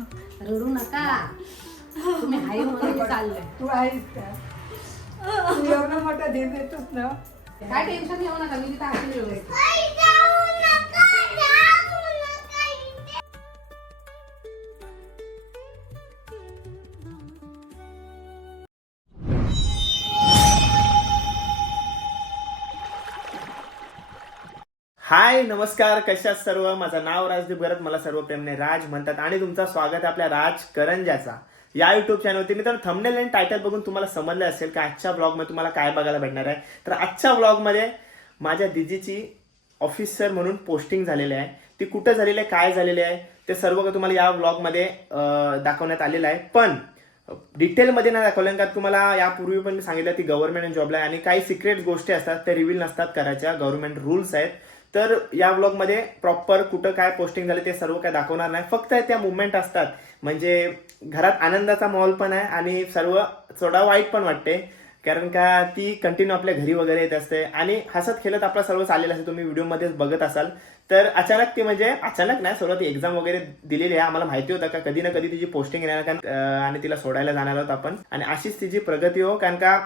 रडू नका. तुम्ही हाय म्हणून चाललंय. तू आहेस का? तू एवढा मोठा धीर देतोस ना. काय टेन्शन घेऊ नका, मी तिथे हाती ठेवलंय. हाय नमस्कार, कशा सर्व. माझं नाव राजदीप गरत, मला सर्व प्रेमने राज म्हणतात आणि तुमचं स्वागत आहे आपल्या राज करंजाचा या युट्यूब चॅनलवरती. मित्रांनो, थंबनेल आणि टायटल बघून तुम्हाला समजलं असेल की आजच्या ब्लॉगमध्ये तुम्हाला काय बघायला भेटणार आहे. तर आजच्या ब्लॉगमध्ये माझ्या दीदीची ऑफिसर म्हणून पोस्टिंग झालेली आहे. ती कुठं झालेली आहे, काय झालेली आहे ते सर्व तुम्हाला या ब्लॉगमध्ये दाखवण्यात आलेलं आहे. पण डिटेलमध्ये नाही दाखवलं, कारण तुम्हाला यापूर्वी पण मी सांगितलं ती गव्हर्नमेंट जॉबला आहे आणि काही सिक्रेट गोष्टी असतात त्या रिव्हील नसतात करायच्या, गव्हर्नमेंट रूल्स आहेत. तर या ब्लॉगमध्ये प्रॉपर कुठं काय पोस्टिंग झाले ते सर्व काय दाखवणार नाही, फक्त त्या मुवमेंट असतात. म्हणजे घरात आनंदाचा माहोल पण आहे आणि सर्व थोडा वाईट पण वाटते, कारण का ती कंटिन्यू आपल्या घरी वगैरे येत असते आणि हसत खेळत आपला सर्व चाललेलं असते. तुम्ही व्हिडिओमध्येच बघत असाल. तर अचानक ती, म्हणजे अचानक नाही, सर्व ती एक्झाम वगैरे दिलेली आहे. आम्हाला माहिती होतं का कधी ना कधी तिची पोस्टिंग येणार, कारण आणि तिला सोडायला जाणार आहोत आपण. आणि अशीच तिची प्रगती हो, कारण का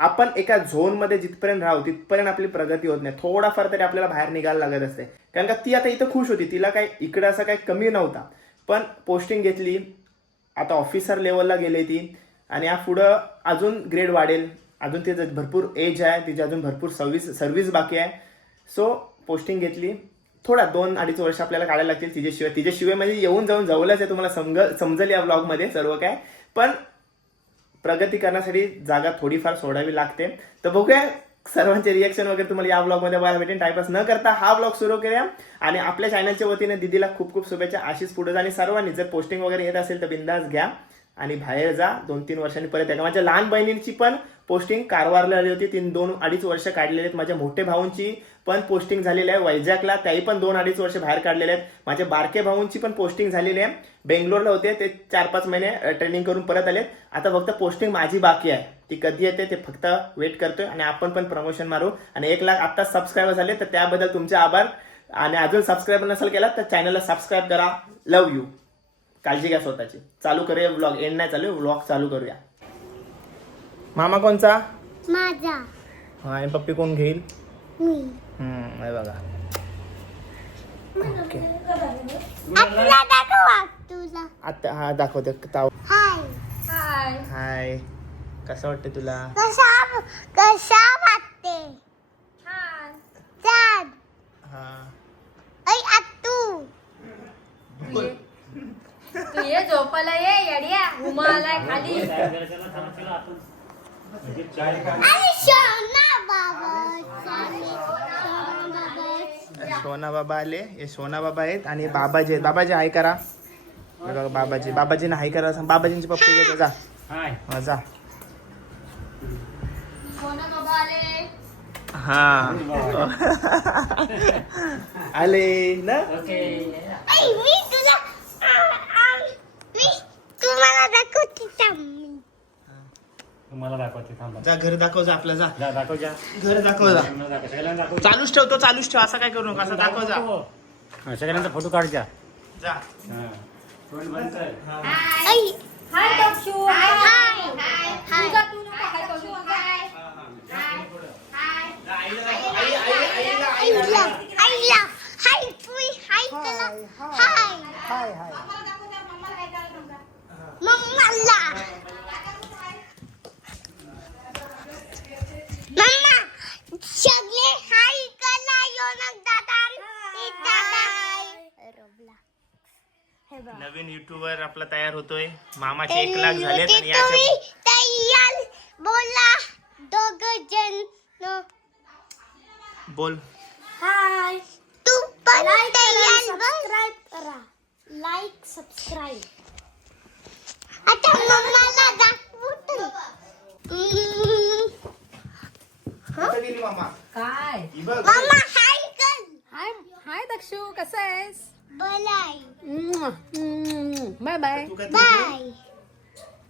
आपण एका झोनमध्ये जिथपर्यंत राहू तिथपर्यंत आपली प्रगती होत नाही. थोडाफार तरी आपल्याला बाहेर निघायला लागत असते, कारण का ती आता इथं खुश होती, तिला काही इकडं असं काही कमी नव्हता. पण पोस्टिंग घेतली, आता ऑफिसर लेवलला गेले ती आणि या पुढं अजून ग्रेड वाढेल. अजून तिचं भरपूर एज आहे, तिची अजून भरपूर सर्व्हिस बाकी आहे. सो पोस्टिंग घेतली, थोडा 2-2.5 वर्ष आपल्याला काढायला लागतील तिच्याशिवाय म्हणजे येऊन जाऊन जवळच आहे. तुम्हाला समजेल या ब्लॉगमध्ये सर्व काय. पण प्रगती करण्यासाठी जागा थोडीफार सोडावी लागते. तर बघूया सर्वांचे रिएक्शन वगैरे तुम्हाला या ब्लॉगमध्ये बघायला भेटेल. टाइमपास न करता हा ब्लॉग सुरू करूया आणि आपल्या चॅनलच्या वतीने दीदीला खूप खूप शुभेच्छा. अशीच पुढे जा आणि सर्वांनी जर पोस्टिंग वगैरे येत असेल तर बिंदास घ्या आणि बाहेर जा. 2-3 वर्षांनी परत या. माझ्या लहान बहिणींची पण पोस्टिंग कारवारला आली होती, 2-2.5 वर्ष काढलेले आहेत. माझ्या मोठे भाऊंची पण पोस्टिंग झालेली आहे वैजागला, त्याही पण 2-2.5 वर्ष बाहेर काढलेले आहेत. माझ्या बारके भाऊंची पण पोस्टिंग झालेली आहे, बेंगलोरला होते ते 4-5 महिने ट्रेनिंग करून परत आलेत. आता फक्त पोस्टिंग माझी बाकी आहे, ती कधी येते ते फक्त वेट करतोय. आणि आपण पण प्रमोशन मारू आणि 1 लाख आत्ताच सबस्क्रायबर झाले, तर त्याबद्दल तुमचे आभार. आणि अजून सबस्क्राईबर नसेल केला तर चॅनलला सबस्क्राईब करा. लव यू. काळजी घ्या स्वतःची. चालू करूया ब्लॉग, एंड नाही चालू, ब्लॉग चालू करूया. मामा कोणचा? माझा. हा, आणि पप्पी कोण घेईल? मी. बघा. ओके, आपला दाखवा तुला. आता हा दाखवते. ताव. हाय. हाय. हाय, कसं वाटते तुला? कशा वाटते? हाय. चांद. हा, ऐ आतू. तू ये झोपायला, ये येड्या. उमा आलाय खाली. आणि सोना बाबा. सोना बाबा आले. हे सोना बाबा आहेत आणि बाबाजी आहेत. बाबाजी हाय करा. बघा बाबाजींना हाय करा सांग. बाबाजींची पप्पी घ्यायचं. जा हा, जा. सोना बाबा आले. हा आले ना. ऐ मी तुला मी तुम्हाला दाखवते थांब. तुम्हाला दाखवते, थांबा. जा घर दाखव, जा आपलं. जा जा, दाखव, जा. घर दाखव. जा सगळ्यांना दाखव. चालूच ठेवतो, चालूच ठेव, असं काय करू नका. असं दाखव. जा हा, सगळ्यांचा फोटो काढ. जा. जा. हा. तोंड बंद कर. ऐ हाय दक्षू. हाय हाय. तुझा तू नको हाय करू. आईला आईला हाय तुई हाय तुला. हाय हाय हाय. मम्माला. मम्मा सगळे हाय कला योनक दादा. नवीन युट्यूबर आपला तयार होतोय. मामाचे 1 लाख झालेत आणि तुम्ही याच्या तयार बोला दोघ जण. बोल. हाय. तू पण तयार सबस्क्राइब करा. Like subscribe. आता मम्माला दाखवू तू. कुठं गेली मामा? काय? ही बघ. मम्मा हाय कर. हाय. हाय दक्षू, कसा आहेस? बोलाय. Bye bye. तू काय बाय.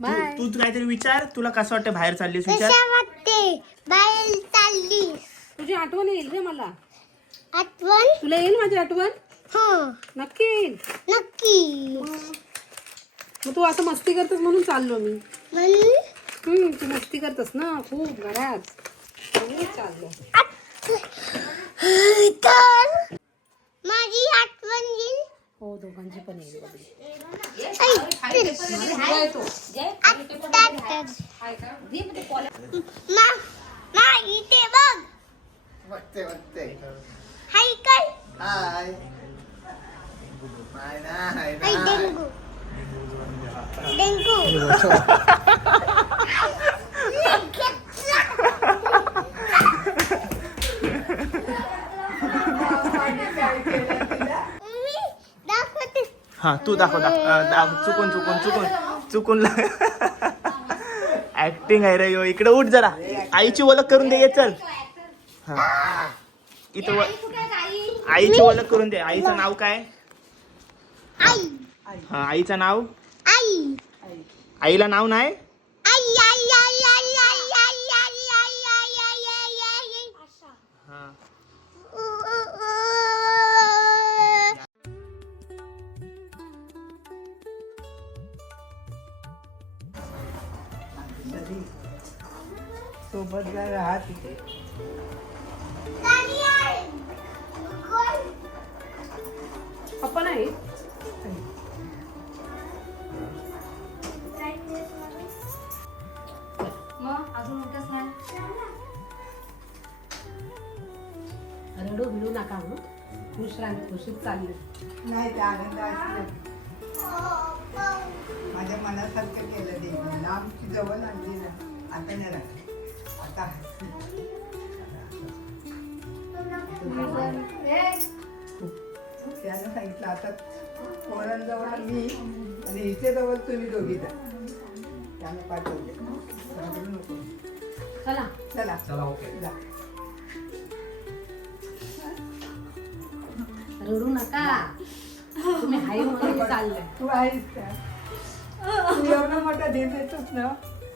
बाय. तू काहीतरी विचार. तुला कसं वाटतं बाहेर चाललीस? विचार. कशा वाटते बाहेर चालली? तुझी आठवण येईल रे मला. आठवण? तुला येईल माझी आठवण? हो नक्की येईल. नक्की. मग तू असं मस्ती करतेस म्हणून चाललो मी. म्हणून तू मस्ती करतेस ना खूप घरात म्हणून चाललो. तर माझी आठवण येईल. हो दोघांची पण येईल. इथे बघ. बघते बघते. हाय काय? हाय. नाही नाही हाय डेंगू. डेंगू. मी दाखवते. हा तू दाखव चुकून ऍक्टिंग आहे रे यो. इकडे उठ जरा. आईची ओळख करून दे. ये चल. हा इथं आईची ओळख करून दे. आईचं नाव काय? आई. हा आईचं नाव? आई. आईला नाव नाही? आई आई आई आई आई आई आई आई आई आई आई आई आई. हा. सोबत जर राहा तिथे. पप्पा नाही मग अजून मोठंच नाही. रडू भिडू नका मग. खुश राहा. खुशीत चालली. नाही ते आनंद असले. माझ्या मनासारखं केलं देवीने. आमची जवळ आणली ना. आता नाही राहत. आता त्यानं सांगितलं आता पोरांजवळ मी आणि हिचे जवळ तुम्ही दोघी जा. त्यानं पाठवले. घाबरू नको. चला चला ओके जा. रडू नका. तुम्ही हाय म्हणून चाललंय. तू आहेस का? तू एवढा मोठा देत येतोस ना.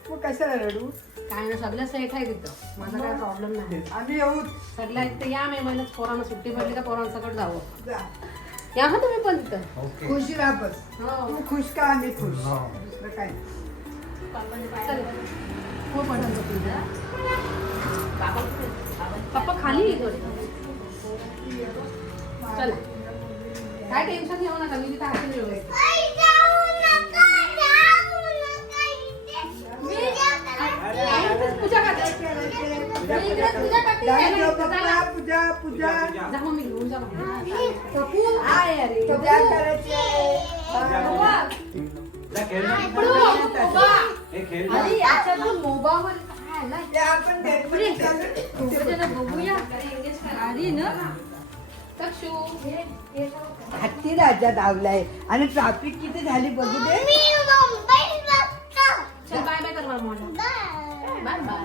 मग कशाला रडू? काय ना सगळं सेट आहे तिथं. माझा काय प्रॉब्लेम नाही. आम्ही येऊ. सगळ्या इथं या मे महिन्यात पोरांना सुट्टी पडली का पोरांसकट जावं. जा. या मग तुम्ही पण तिथं. खुशी राहा बस. हो. तू खुश का आम्ही खुश. दुसरं काय नाही. चल. हो पडलं तुझं. पप्पा खाली ये थोडे. चला काय टेन्शन घेऊ नका. मी तिथं हाती मिळवू. पूजा पूजा जा मम्मी घेऊन जा. पूजा करायची. मोबाईल ते आपण बघूया ना. हत्ती राज्यात आवलाय आणि ट्रॅफिक किती झाली बघू दे. चल बाय बाय कर मला. Bye bye.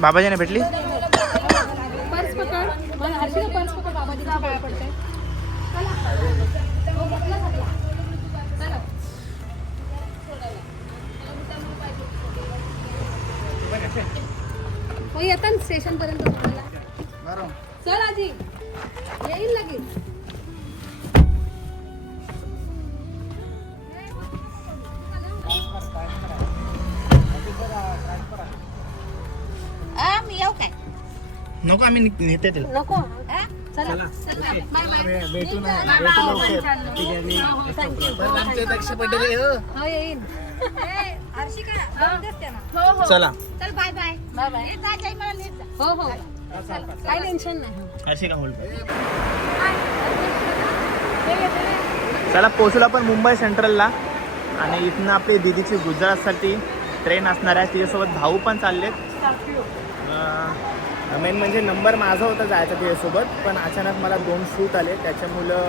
बाबाजीने भेटली. पर्स पकड. मला हर्षिका पर्स पकड. बाबाजीचा पाय पडते. हो येतात स्टेशन पर्यंत. चल आजी येईल लगेच. मी येऊ काय? नको आम्ही नेते ते. नको. चला बाय बाय. भेटू दक्ष पटेल. हो येईल. चला चल बाय बाय. Bye bye. हो हो काही टेन्शन नाही. अशी का होईल. चला पोचलो आपण मुंबई सेंट्रलला. आणि इथनं आपली दीदीची गुजरातसाठी ट्रेन असणार आहे. तिच्यासोबत भाऊ पण चाललेत. मेन म्हणजे नंबर माझा होता जायचा तिच्यासोबत. पण अचानक मला 2 शूट आले. त्याच्यामुळं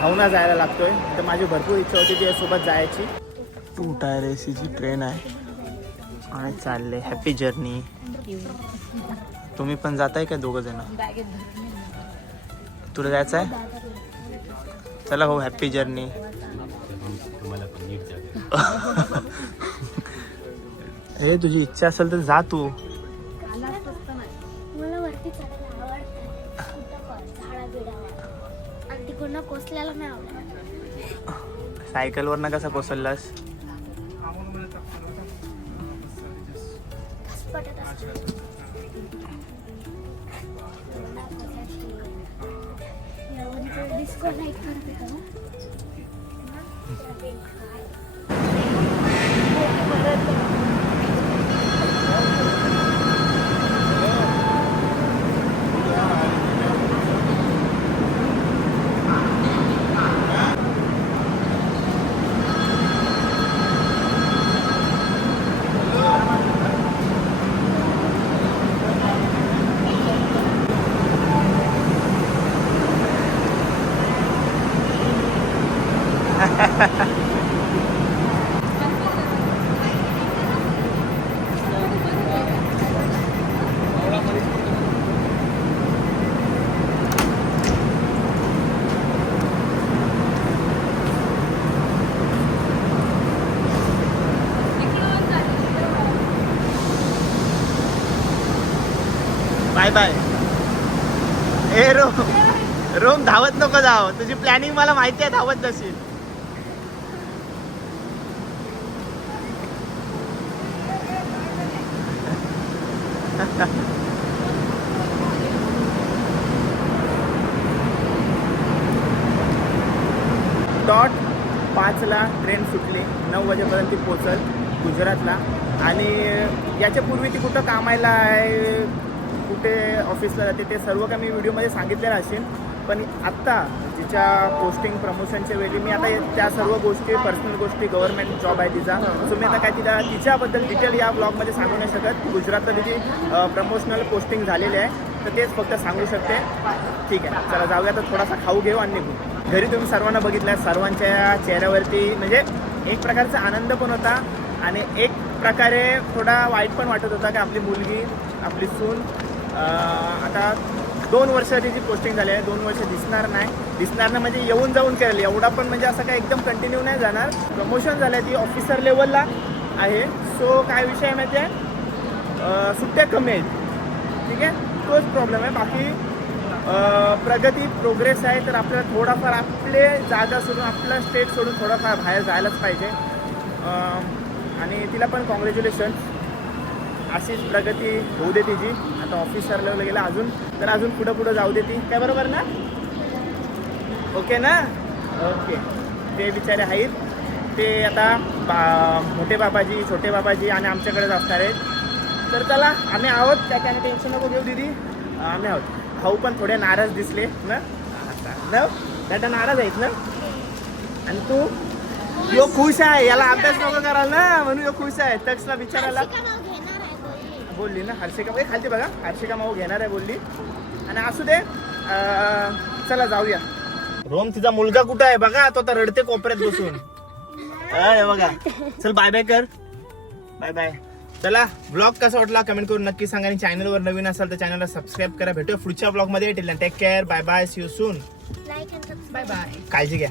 भाऊना जायला लागतोय. तर माझी भरपूर इच्छा होती तिच्यासोबत जायची. 2 टायर एसीची ट्रेन आहे आणि चालले. Happy journey. तुम्ही पण जाताय का? 2 जण. तुला जायचं आहे? चला भाऊ हॅपी जर्नी. हे तुझी इच्छा असेल तर जा तू. मला वरती चढायला आवडतं. झाडा बिडावर आणि तिकडनं कोसल्याला नाही आवडत. सायकलवरनं कसा कोसळलास? Bye bye. ए रोम धावत नको जाव, तुझी प्लॅनिंग मला माहिती आहे, धावत नसेल. डॉट 5ला ट्रेन सुटली, 9 वाजेपर्यंत ती पोचल गुजरातला. आणि याच्यापूर्वी ती कुठं कामाला आहे, कुठे ऑफिसला जाते, ते सर्व काही मी व्हिडिओमध्ये सांगितलेलं असेल. पण आत्ता तिच्या पोस्टिंग प्रमोशनच्या वेळी मी आता त्या सर्व गोष्टी, पर्सनल गोष्टी, गव्हर्नमेंट जॉब आहे तिचा, सो मी आता काय तिच्याबद्दल डिटेल या ब्लॉगमध्ये सांगू नाही शकत. गुजरातला तिची प्रमोशनल पोस्टिंग झालेली आहे, तर तेच फक्त सांगू शकते. ठीक आहे, चला जाऊया. तर थोडासा खाऊ घेऊ आणि निघू. घरी तुम्ही सर्वांना बघितलं, सर्वांच्या चेहऱ्यावरती म्हणजे एक प्रकारचा आनंद पण होता आणि एक प्रकारे थोडा वाईट पण वाटत होता की आपली मुलगी, आपली सून आता 2 वर्ष तिची पोस्टिंग झाली आहे. 2 वर्ष दिसणार नाही म्हणजे येऊन जाऊन करेल एवढा, पण म्हणजे असं काय एकदम कंटिन्यू नाही जाणार. प्रमोशन झालं आहे, ती ऑफिसर लेवलला आहे. सो काय विषय माहिती आहे, सुट्ट्या कमी आहेत. ठीक आहे, तोच प्रॉब्लेम आहे. बाकी प्रगती, प्रोग्रेस आहे. तर आपल्याला थोडाफार आपले जागा सोडून, आपला स्टेट सोडून थोडाफार बाहेर जायलाच पाहिजे. आणि तिला पण कॉंग्रॅच्युलेशन. अशीच प्रगती होऊ दे तिची. आता ऑफिसर लेवलला गेला अजून पुढं जाऊ दे ती. काय बरोबर ना? ओके ना? ओके. ते बिचारे आहेत, ते आता मोठे बाबाजी, छोटे बाबाजी आणि आमच्याकडेच असणार आहेत. तर चला, आम्ही आहोत, त्याच्याने टेन्शन नको घेऊ दीदी, आम्ही आहोत. भाऊ पण थोडे नाराज दिसले ना? दादा नाराज आहेत ना? आणि तू यो खुश आहे, याला अभ्यास नको कराल ना म्हणून यो खुश आहे. तक्षला विचारायला बोलली ना हर्षिका, खालती बघा, हर्षिका माऊ घेणार आहे बोलली. आणि असू दे, चला जाऊया. रोम तिचा मुलगा कुठं आहे बघा, तो आता रडते कोपऱ्यात बसून. बघा, चल बाय बाय कर, बाय बाय. चला, ब्लॉग कसा वाटला कमेंट करून नक्की सांगा. आणि चॅनलवर नवीन असाल तर चॅनलला सबस्क्राईब करा. भेटूया पुढच्या ब्लॉग मध्ये. Take care, bye bye, see you soon, bye bye, काळजी घ्या.